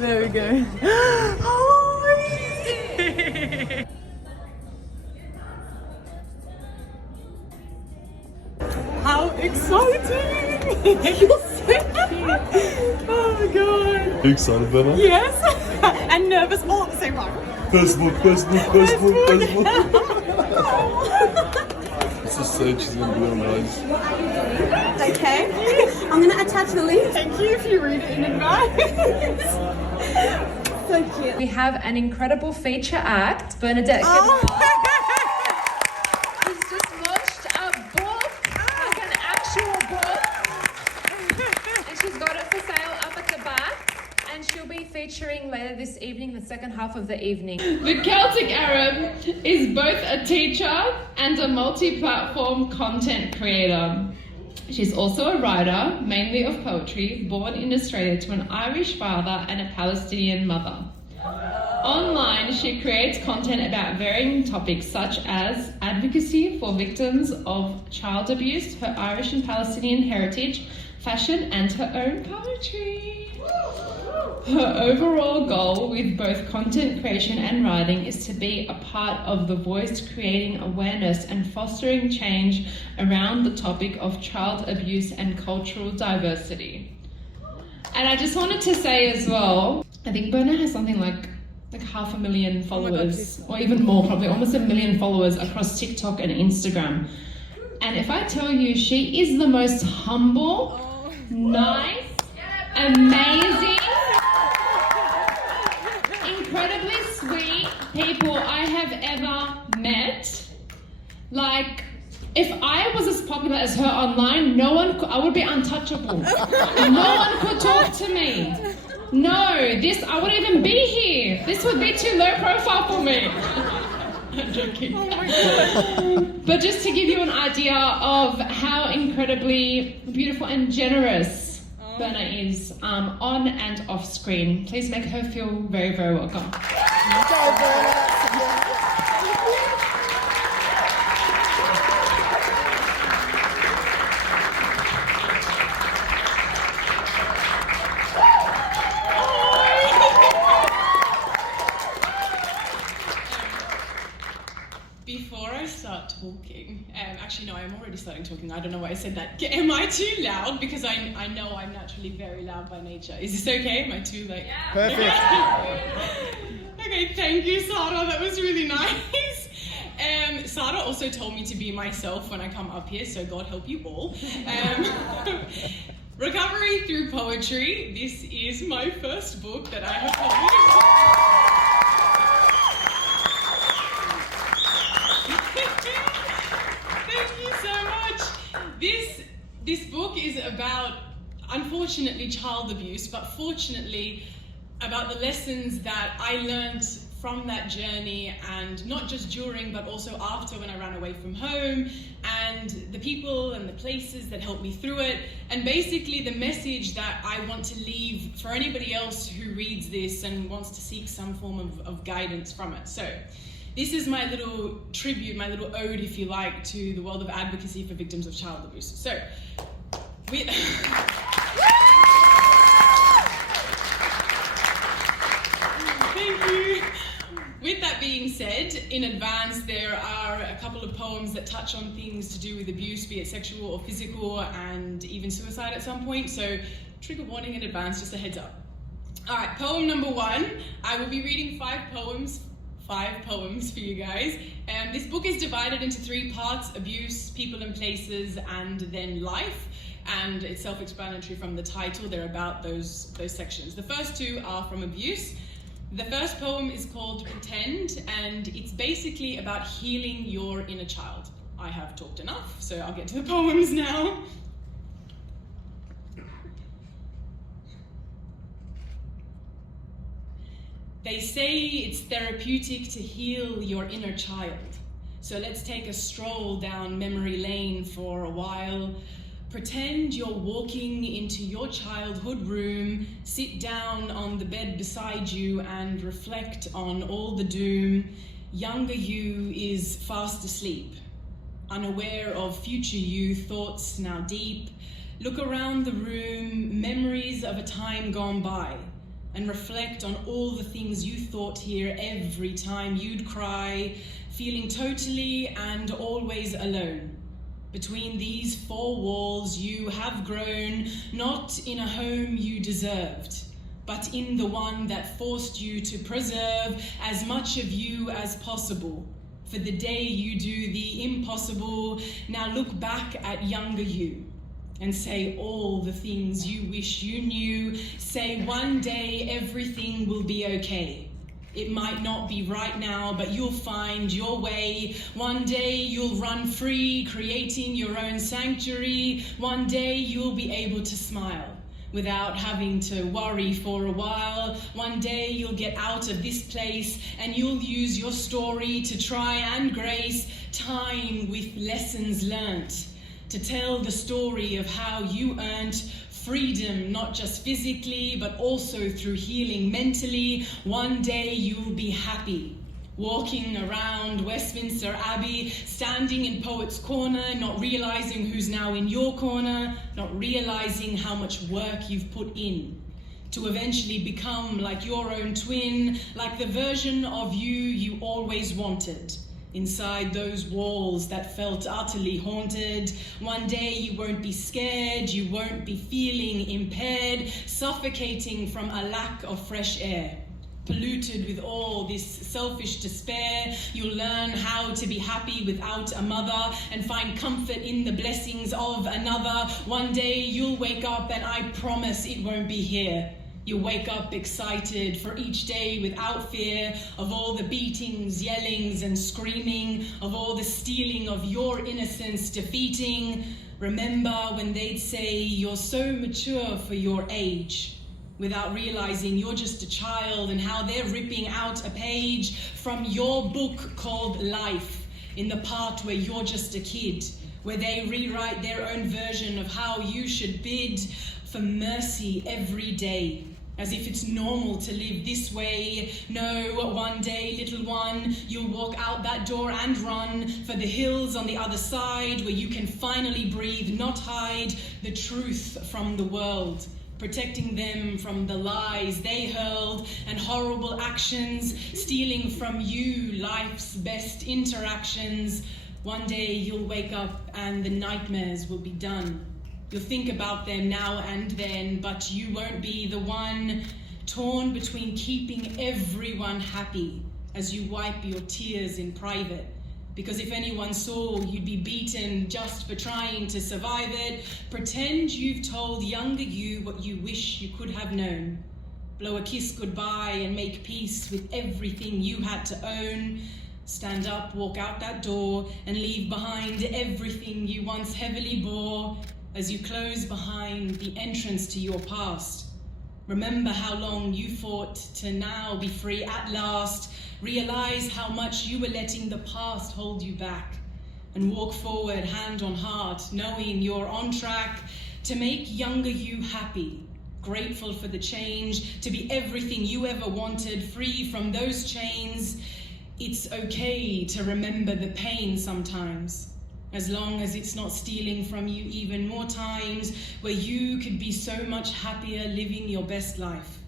There we go. Hi! How exciting! Oh my god! Are you excited, Bella? Yes! And nervous all at the same time. Facebook. It's the search she's gonna be on, guys. Okay, I'm gonna attach the link. Thank you if you read it in advance. So cute. We have an incredible feature act. Bernadette has just launched a book, like an actual book. And she's got it for sale up at the back. And she'll be featuring later this evening, the second half of the evening. The Celtic Arab is both a teacher and a multi-platform content creator. She's also a writer, mainly of poetry, born in Australia to an Irish father and a Palestinian mother. Online, she creates content about varying topics such as advocacy for victims of child abuse, her Irish and Palestinian heritage, fashion, and her own poetry. Her overall goal with both content creation and writing is to be a part of the voice creating awareness and fostering change around the topic of child abuse and cultural diversity. And I just wanted to say as well, I think Berna has something like 500,000 followers, or even more, probably almost 1 million followers across TikTok and Instagram. And if I tell you, she is the most humble, nice, amazing, incredibly sweet people I have ever met. Like, if I was as popular as her online, I would be untouchable. No one could talk to me. No, I wouldn't even be here. This would be too low profile for me. I'm joking. Oh my God. But just to give you an idea of how incredibly beautiful and generous Berna is on and off screen, please make her feel very, very welcome. Before I start talking, actually no, I'm already starting talking. I don't know why I said that. Am I too loud? Because I know I'm naturally very loud by nature. Is this okay? Am I too like? Yeah. Perfect. Okay, thank you, Sarah. That was really nice. Sarah also told me to be myself when I come up here, so God help you all. Recovery through poetry. This is my first book that I have published. This book is about, unfortunately, child abuse, but fortunately about the lessons that I learned from that journey, and not just during, but also after, when I ran away from home, and the people and the places that helped me through it, and basically the message that I want to leave for anybody else who reads this and wants to seek some form of guidance from it. So this is my little tribute, my little ode, if you like, to the world of advocacy for victims of child abuse. So, thank you. With that being said, in advance, there are a couple of poems that touch on things to do with abuse, be it sexual or physical, and even suicide at some point. So, trigger warning in advance, just a heads up. All right, poem number 1. I will be reading 5 poems for you guys. This book is divided into 3 parts: abuse, people and places, and then life. And it's self-explanatory from the title. They're about those sections. The first 2 are from abuse. The first poem is called Pretend, and it's basically about healing your inner child. I have talked enough, so I'll get to the poems now. They say it's therapeutic to heal your inner child. So let's take a stroll down memory lane for a while. Pretend you're walking into your childhood room, sit down on the bed beside you and reflect on all the doom. Younger you is fast asleep, unaware of future you, thoughts now deep. Look around the room, memories of a time gone by. and reflect on all the things you thought here every time you'd cry, feeling totally and always alone. Between these four walls you have grown, not in a home you deserved, but in the one that forced you to preserve as much of you as possible. For the day you do the impossible, now look back at younger you and say all the things you wish you knew. Say one day everything will be okay. It might not be right now, but you'll find your way. One day you'll run free, creating your own sanctuary. One day you'll be able to smile without having to worry for a while. One day you'll get out of this place and you'll use your story to try and grace time with lessons learnt, to tell the story of how you earned freedom, not just physically, but also through healing mentally. One day you'll be happy, walking around Westminster Abbey, standing in Poets' Corner, not realizing who's now in your corner, not realizing how much work you've put in to eventually become like your own twin, like the version of you always wanted. Inside those walls that felt utterly haunted. One day you won't be scared, you won't be feeling impaired, suffocating from a lack of fresh air. Polluted with all this selfish despair, you'll learn how to be happy without a mother and find comfort in the blessings of another. One day you'll wake up and I promise it won't be here. You'll wake up excited for each day without fear of all the beatings, yellings and screaming, of all the stealing of your innocence defeating. Remember when they'd say you're so mature for your age, without realizing you're just a child, and how they're ripping out a page from your book called Life, in the part where you're just a kid, where they rewrite their own version of how you should bid for mercy every day, as if it's normal to live this way. No, one day, little one, you'll walk out that door and run for the hills on the other side, where you can finally breathe, not hide the truth from the world, protecting them from the lies they hurled and horrible actions, stealing from you life's best interactions. One day you'll wake up and the nightmares will be done. You'll think about them now and then, but you won't be the one torn between keeping everyone happy as you wipe your tears in private. Because if anyone saw you'd be beaten just for trying to survive it, pretend you've told younger you what you wish you could have known. Blow a kiss goodbye and make peace with everything you had to own. Stand up, walk out that door, and leave behind everything you once heavily bore. As you close behind the entrance to your past, remember how long you fought to now be free at last. Realize how much you were letting the past hold you back, and walk forward hand on heart, knowing you're on track to make younger you happy, grateful for the change, to be everything you ever wanted, free from those chains. It's okay to remember the pain sometimes, as long as it's not stealing from you even more times, where you could be so much happier living your best life,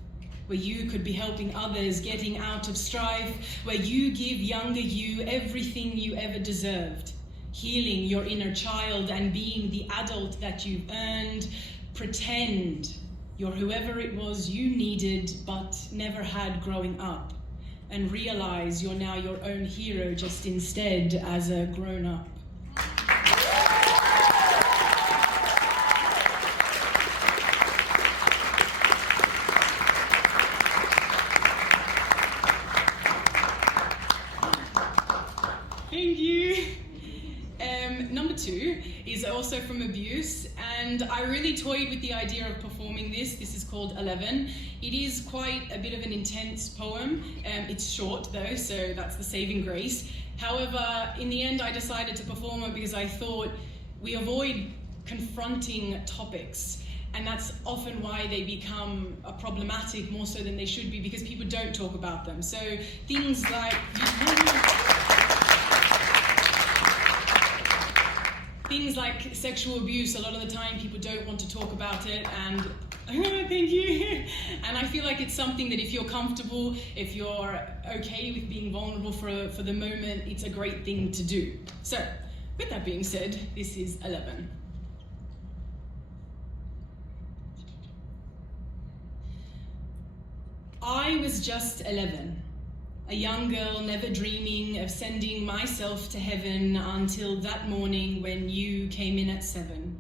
where you could be helping others getting out of strife, where you give younger you everything you ever deserved, healing your inner child and being the adult that you've earned. Pretend you're whoever it was you needed but never had growing up, and realize you're now your own hero, just instead as a grown-up. Thank you. Number 2 is also from Abuse, and I really toyed with the idea of performing this. This is called 11. It is quite a bit of an intense poem. It's short though, so that's the saving grace. However, in the end I decided to perform it because I thought we avoid confronting topics, and that's often why they become problematic more so than they should be, because people don't talk about them. So things like things like sexual abuse, a lot of the time people don't want to talk about it, and Thank you. And I feel like it's something that if you're comfortable, if you're okay with being vulnerable for the moment, it's a great thing to do. So, with that being said, this is 11. I was just 11, a young girl never dreaming of sending myself to heaven until that morning when you came in at 7.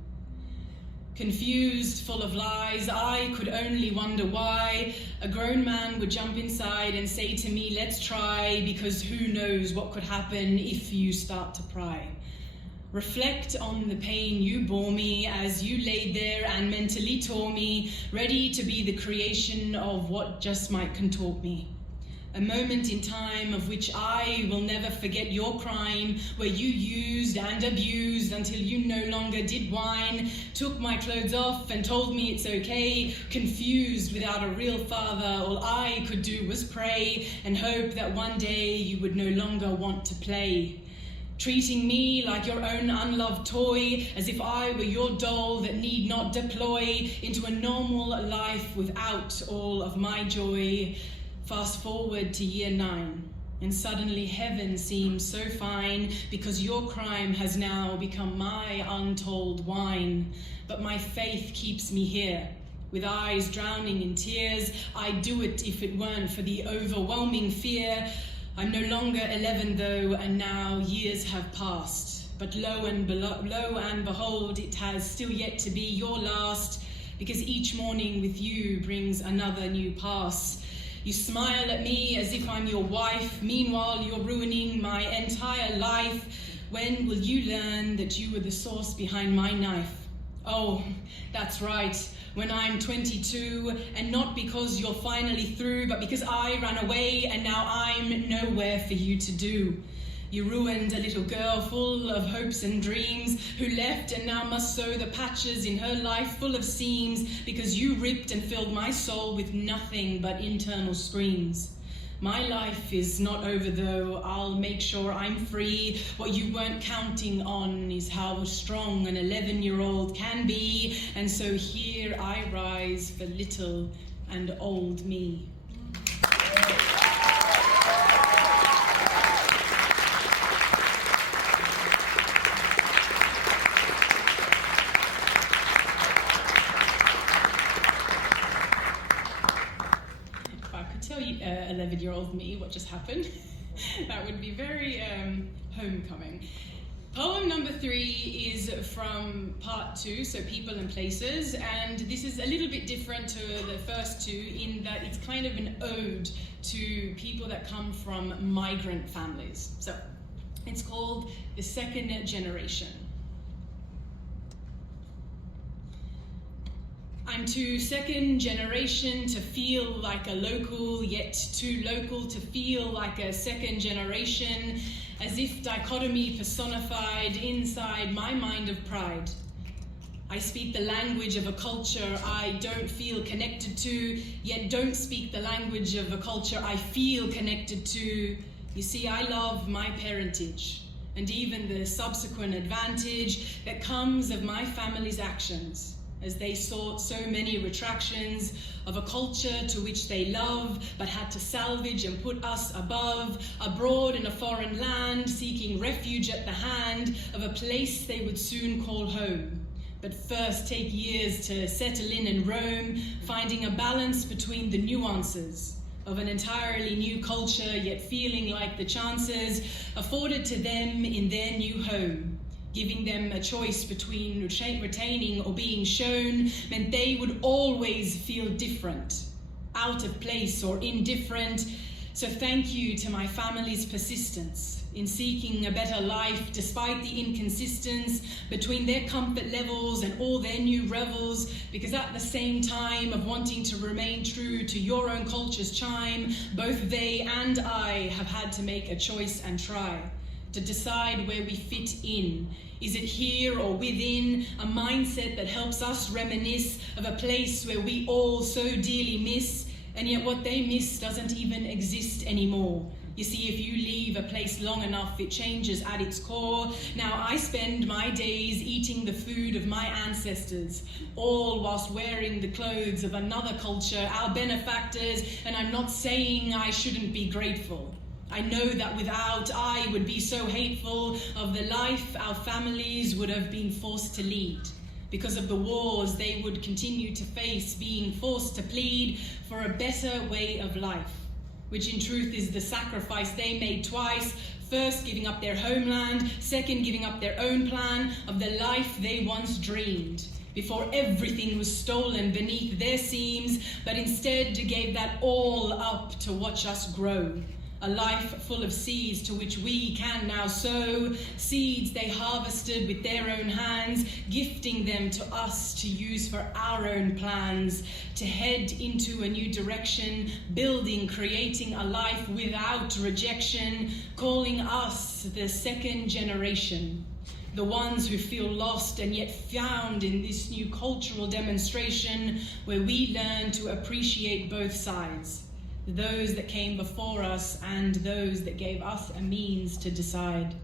Confused, full of lies, I could only wonder why a grown man would jump inside and say to me, let's try, because who knows what could happen if you start to pry. Reflect on the pain you bore me as you laid there and mentally tore me, ready to be the creation of what just might contort me. A moment in time of which I will never forget your crime, where you used and abused until you no longer did whine, took my clothes off and told me it's okay, confused without a real father. All I could do was pray and hope that one day you would no longer want to play. Treating me like your own unloved toy, as if I were your doll that need not deploy into a normal life without all of my joy. Fast forward to year 9, and suddenly heaven seems so fine because your crime has now become my untold wine. But my faith keeps me here. With eyes drowning in tears, I'd do it if it weren't for the overwhelming fear. I'm no longer 11 though, and now years have passed. But lo and behold, it has still yet to be your last, because each morning with you brings another new pass. You smile at me as if I'm your wife, meanwhile you're ruining my entire life. When will you learn that you were the source behind my knife? Oh, that's right, when I'm 22, and not because you're finally through, but because I ran away and now I'm nowhere for you to do. You ruined a little girl full of hopes and dreams, who left and now must sew the patches in her life full of seams, because you ripped and filled my soul with nothing but internal screams. My life is not over though, I'll make sure I'm free. What you weren't counting on is how strong an 11-year-old can be, and so here I rise for little and old me. If I could tell you 11-year-old me what just happened, that would be very homecoming. Poem number 3 is from part 2, so People and Places, and this is a little bit different to the first 2 in that it's kind of an ode to people that come from migrant families. So it's called The Second Generation. I'm too second generation to feel like a local, yet too local to feel like a second generation, as if dichotomy personified inside my mind of pride. I speak the language of a culture I don't feel connected to, yet don't speak the language of a culture I feel connected to. You see, I love my parentage, and even the subsequent advantage that comes of my family's actions, as they sought so many retractions of a culture to which they love, but had to salvage and put us above, abroad in a foreign land, seeking refuge at the hand of a place they would soon call home. But first take years to settle in and roam, finding a balance between the nuances of an entirely new culture, yet feeling like the chances afforded to them in their new home. Giving them a choice between retaining or being shown meant they would always feel different, out of place or indifferent. So thank you to my family's persistence in seeking a better life despite the inconsistence between their comfort levels and all their new revels, because at the same time of wanting to remain true to your own culture's chime, both they and I have had to make a choice and try to decide where we fit in. Is it here or within, a mindset that helps us reminisce of a place where we all so dearly miss, and yet what they miss doesn't even exist anymore. You see, if you leave a place long enough, it changes at its core. Now, I spend my days eating the food of my ancestors, all whilst wearing the clothes of another culture, our benefactors, and I'm not saying I shouldn't be grateful. I know that without, I would be so hateful of the life our families would have been forced to lead. Because of the wars they would continue to face, being forced to plead for a better way of life, which in truth is the sacrifice they made twice, first giving up their homeland, second giving up their own plan of the life they once dreamed, before everything was stolen beneath their seams, but instead gave that all up to watch us grow. A life full of seeds to which we can now sow, seeds they harvested with their own hands, gifting them to us to use for our own plans, to head into a new direction, building, creating a life without rejection, calling us the second generation. The ones who feel lost and yet found in this new cultural demonstration where we learn to appreciate both sides. Those that came before us and those that gave us a means to decide.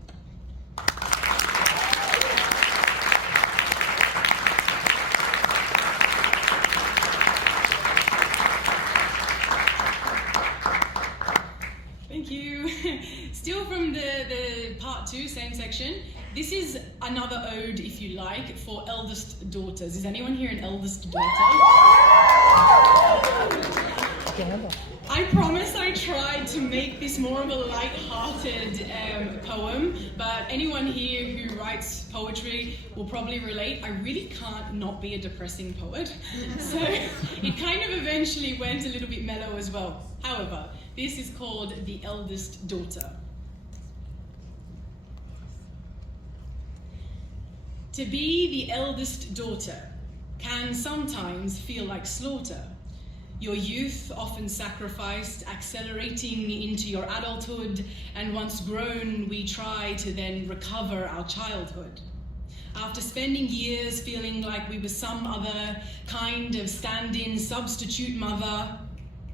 Thank you. Still from the part 2, same section. This is another ode, if you like, for eldest daughters. Is anyone here an eldest daughter? I promise I tried to make this more of a light-hearted poem, but anyone here who writes poetry will probably relate. I really can't not be a depressing poet. So it kind of eventually went a little bit mellow as well. However, this is called The Eldest Daughter. To be the eldest daughter can sometimes feel like slaughter. Your youth often sacrificed, accelerating into your adulthood, and once grown, we try to then recover our childhood. After spending years feeling like we were some other kind of stand-in substitute mother,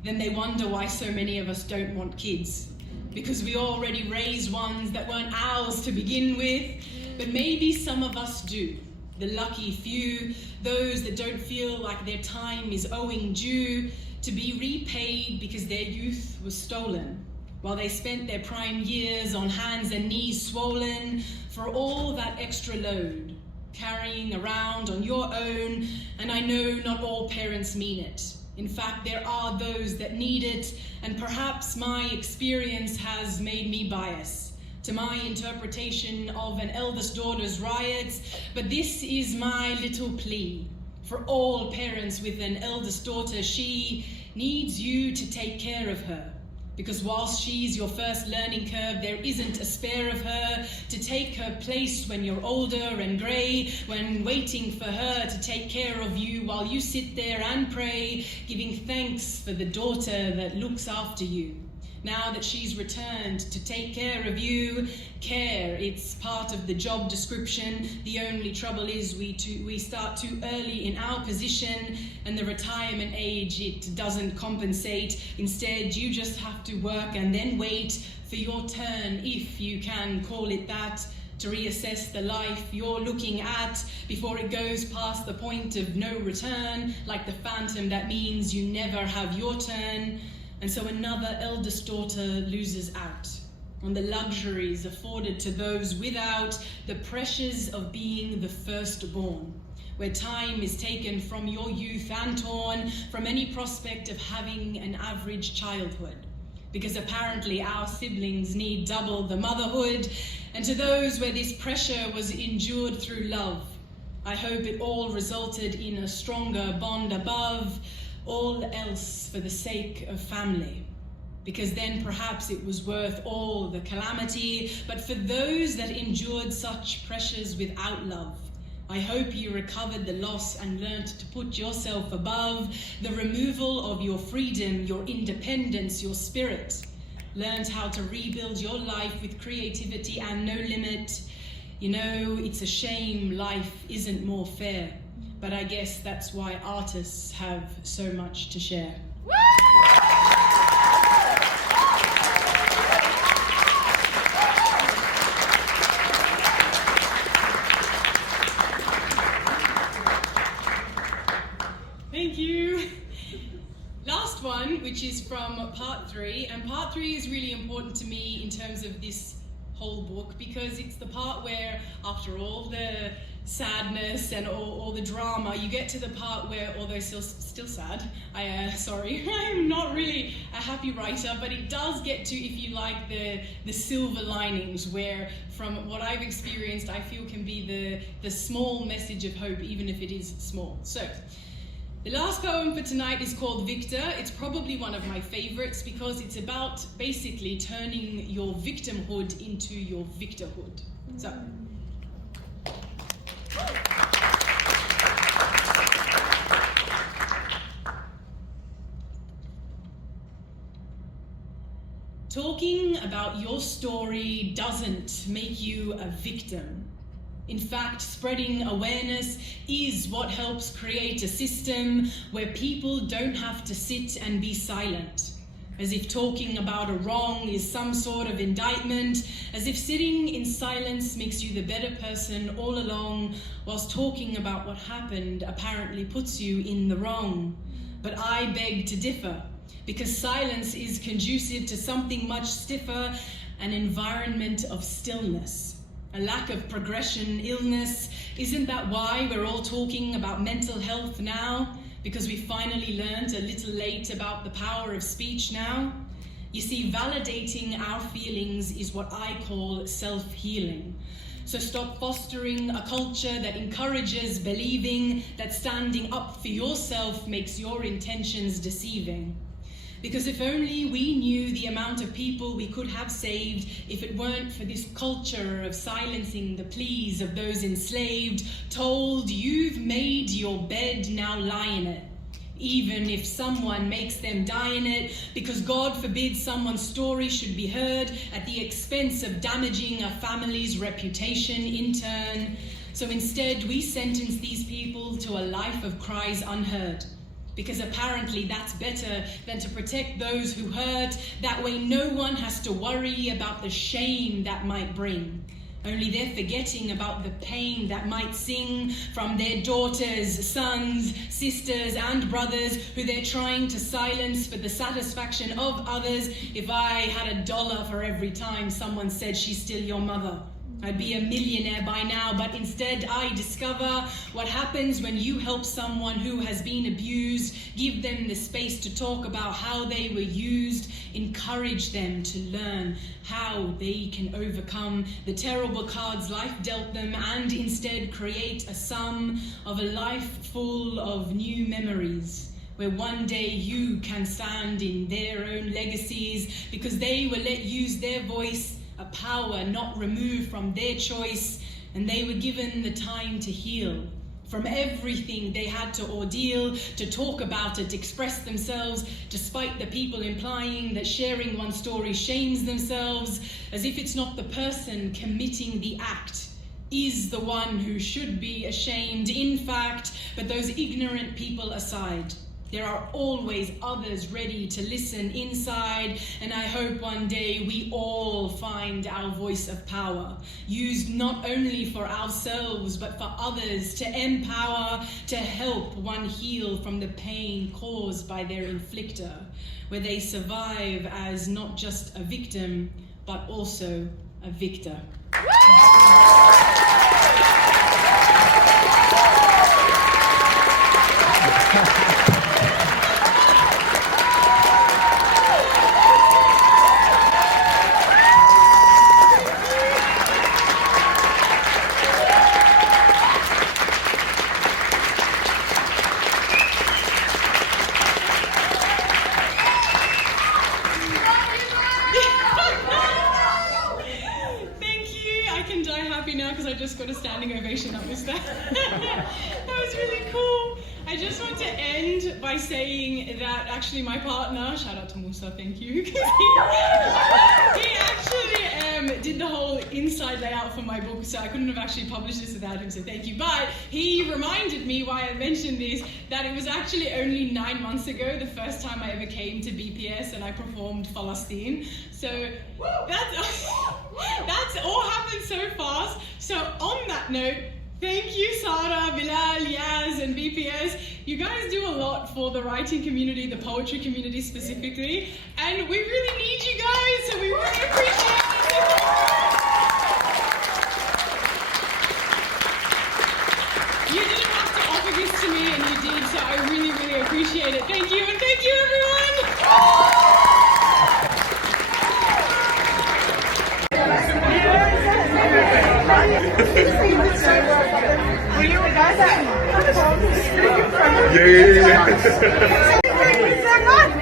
then they wonder why so many of us don't want kids. Because we already raised ones that weren't ours to begin with, but maybe some of us do. The lucky few, those that don't feel like their time is owing due, to be repaid because their youth was stolen, while they spent their prime years on hands and knees swollen for all that extra load, carrying around on your own, and I know not all parents mean it. In fact, there are those that need it, and perhaps my experience has made me biased to my interpretation of an eldest daughter's riots, but this is my little plea for all parents with an eldest daughter. She needs you to take care of her, because whilst she's your first learning curve, there isn't a spare of her to take her place when you're older and grey, when waiting for her to take care of you while you sit there and pray, giving thanks for the daughter that looks after you. Now that she's returned to take care of you, care, it's part of the job description. The only trouble is we start too early in our position, and the retirement age, it doesn't compensate. Instead, you just have to work and then wait for your turn, if you can call it that, to reassess the life you're looking at before it goes past the point of no return, like the phantom that means you never have your turn. And so another eldest daughter loses out on the luxuries afforded to those without, the pressures of being the firstborn, where time is taken from your youth and torn from any prospect of having an average childhood, because apparently our siblings need double the motherhood. And to those where this pressure was endured through love, I hope it all resulted in a stronger bond above all else for the sake of family, because then perhaps it was worth all the calamity. But for those that endured such pressures without love, I hope you recovered the loss and learnt to put yourself above the removal of your freedom, your independence, your spirit. Learned how to rebuild your life with creativity and no limit. You know, it's a shame life isn't more fair, but I guess that's why artists have so much to share. which is from part 3. And part 3 is really important to me in terms of this whole book, because it's the part where, after all the sadness and all the drama, you get to the part where, although still sad, sorry, I'm not really a happy writer, but it does get to, if you like, the silver linings, where, from what I've experienced, I feel can be the small message of hope, even if it is small. So, the last poem for tonight is called Victor. It's probably one of my favorites because it's about basically turning your victimhood into your victorhood. So. Talking about your story doesn't make you a victim. In fact, spreading awareness is what helps create a system where people don't have to sit and be silent, as if talking about a wrong is some sort of indictment, as if sitting in silence makes you the better person all along, whilst talking about what happened apparently puts you in the wrong. But I beg to differ, because silence is conducive to something much stiffer, an environment of stillness. A lack of progression, illness. Isn't that why we're all talking about mental health now? Because we finally learned a little late about the power of speech now? You see, validating our feelings is what I call self-healing. So stop fostering a culture that encourages believing that standing up for yourself makes your intentions deceiving. Because if only we knew the amount of people we could have saved if it weren't for this culture of silencing the pleas of those enslaved, told, you've made your bed, now lie in it. Even if someone makes them die in it, because God forbid someone's story should be heard at the expense of damaging a family's reputation in turn. So instead, we sentence these people to a life of cries unheard. Because apparently that's better than to protect those who hurt. That way no one has to worry about the shame that might bring. Only they're forgetting about the pain that might sing from their daughters, sons, sisters, and brothers who they're trying to silence for the satisfaction of others. If I had $1 for every time someone said she's still your mother, I'd be a millionaire by now. But instead I discover what happens when you help someone who has been abused, give them the space to talk about how they were used, encourage them to learn how they can overcome the terrible cards life dealt them, and instead create a sum of a life full of new memories, where one day you can stand in their own legacies because they were let use their voice, a power not removed from their choice, and they were given the time to heal from everything they had to ordeal, to talk about it, express themselves, despite the people implying that sharing one story shames themselves, as if it's not the person committing the act is the one who should be ashamed. In fact, but those ignorant people aside, there are always others ready to listen inside, and I hope one day we all find our voice of power, used not only for ourselves but for others, to empower, to help one heal from the pain caused by their inflictor, where they survive as not just a victim but also a victor. Got a standing ovation. That was that. That was really cool. I just want to end by saying that actually my partner, shout out to Musa, thank you, because he actually did the whole inside layout for my book, so I couldn't have actually published this without him, so thank you. But he reminded me, why I mentioned this, that it was actually only 9 months ago, the first time I ever came to BPS and I performed Palestine. So that's all happened so fast. So on that note, Thank you, Sarah, Bilal, Yaz, and BPS. You guys do a lot for the writing community, the poetry community specifically, and we really need you guys, so we really appreciate it. You didn't have to offer this to me, and you did, so I really, really appreciate it. Thank you, and thank you, everyone! Were you guys at Yeah. Thank you so much.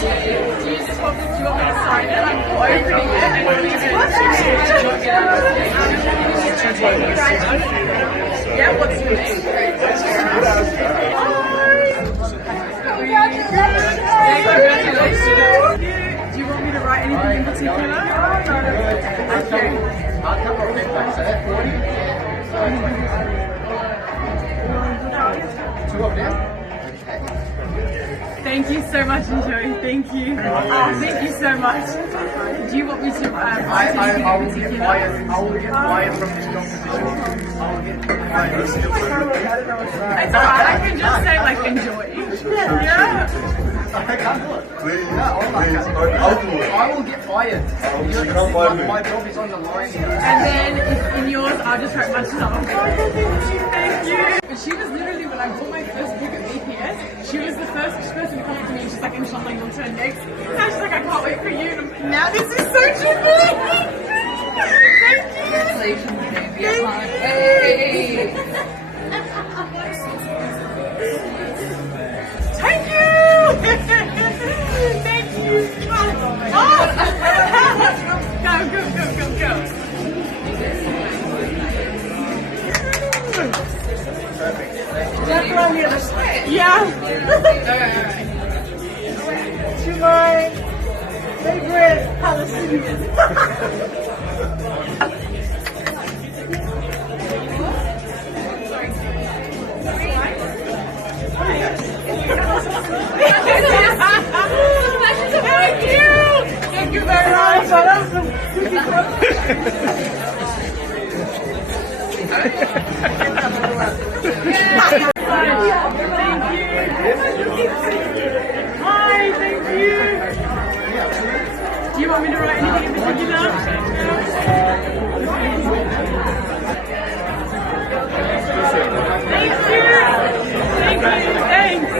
Do you just want me to sign it? I'm opening it and yeah, what's your name? Congratulations. Do you want me to write anything in particular? Okay. Thank you so much, Joey. Thank you. Oh, thank you so much. Do you want me to write anything in particular? I will get fired from this job position. I will get fired. It's alright, I can just say like enjoy. Yeah. I can't do it. Please, No, please, I'll do it. I will get fired. You can't fire me. My job is on the line here. And then in yours, I'll just write myself. Thank you. But she was literally, when I bought my first book at BPS, she was the first person to come up to me and she's like, inshallah, you'll turn next. And she's like, I can't wait for you. And now this is so trippy. Thank you. Congratulations, baby. Hey. Thank you. Thank you. Oh. Go. Yeah. To my favorite Palestinian. Thank you very much. Hi, thank you. Do you want me to write anything in particular? Thank you. Thanks.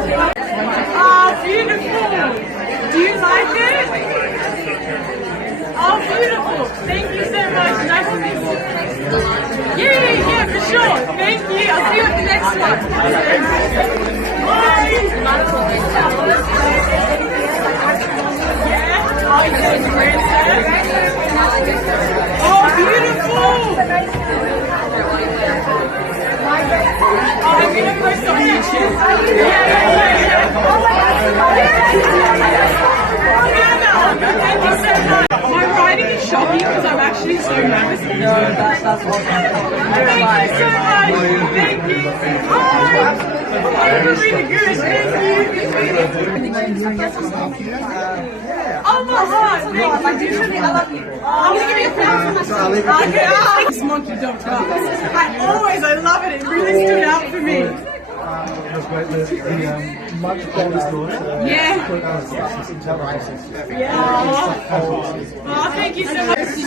Oh, beautiful. Do you like it? Oh, beautiful. Thank you so much. Nice to meet you. Yeah, for sure. Thank you. I'll see you at the next one. Bye. Yeah. Oh, beautiful. Oh, I'm going to post on YouTube. Yeah. Thank you so much. My writing is shocking because I'm actually so nervous. No, that's awesome. Thank you so much. Thank you. Bye. You're really good. Thank you. Oh my God. Thank you. I love you. I'm going to give you a flower for myself. Okay. This monkey don't talk. I love it. It really stood out for me. Much better story. Yeah. Oh, thank you so much. Thank you,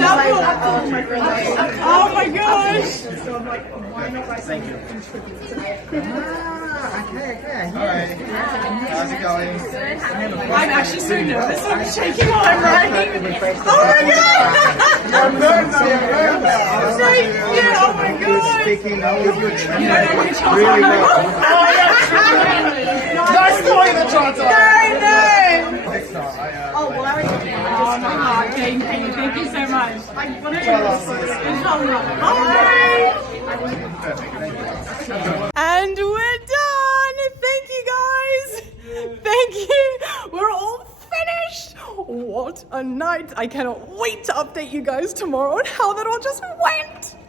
double. Oh my gosh. Thank you. Okay. Alright. How's it going? I'm actually so nervous. I'm shaking while I'm writing. Oh my god! Thank you. Oh my god. Speaking of your You don't know what you're talking really about. well. Nice story that John's on. No. Oh, why are you Oh my god. Thank you so much. And we're done. Thank you guys. Thank you. We're all finished. What a night. I cannot wait to update you guys tomorrow on how that all just went.